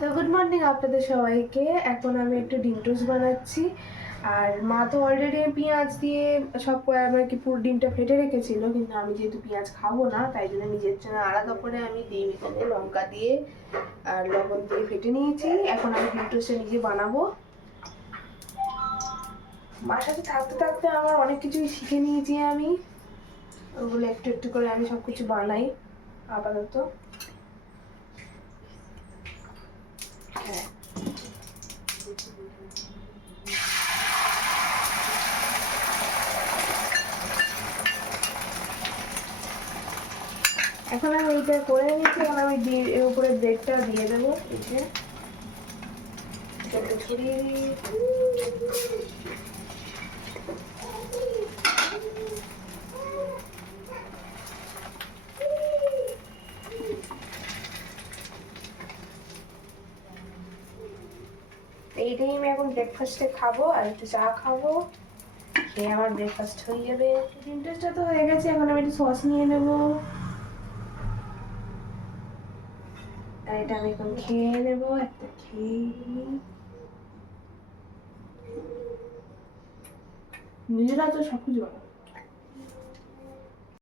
তো good morning আপনাদের সবাইকে। এখন আমি একটু ডিম টোস্ট বানাচ্ছি। আর মা তো অলরেডি পেঁয়াজ দিয়ে সব আর কি পুরো ডিমটা ফেটে রেখেছিল, কিন্তু আমি যেহেতু পেঁয়াজ খাবো না তাই জন্য নিজের জন্য আলাদা করে আমি ডিম এখানে লঙ্কা দিয়ে আর লবণ দিয়ে ফেটে নিয়েছি। এখন আমি ডিম টোস্টটা নিজে বানাবো। মার সাথে থাকতে থাকতে আমার অনেক কিছুই শিখে নিয়েছি আমি, ওগুলো একটু একটু করে আমি সব কিছু বানাই আপাতত। হ্যাঁ, এখন আমি এইটা করে নিচ্ছি। এখন আমি এর উপরে ব্রেডটা দিয়ে দেবো। এই যে একটু ছড়িয়ে দিই। এইটাই আমি এখন ব্রেকফাস্টে খাবো, আর একটু চা খাবো, খেয়ে আমার ব্রেকফাস্ট হয়ে যাবে। ডিম টোস্টটা তো হয়ে গেছে, এখন আমি একটু সস নিয়ে নেবো। আর এটা আমি এখন খেয়ে নেবো, একটা খেয়ে নিই। নিজেরা তো সব কিছু বানাবো।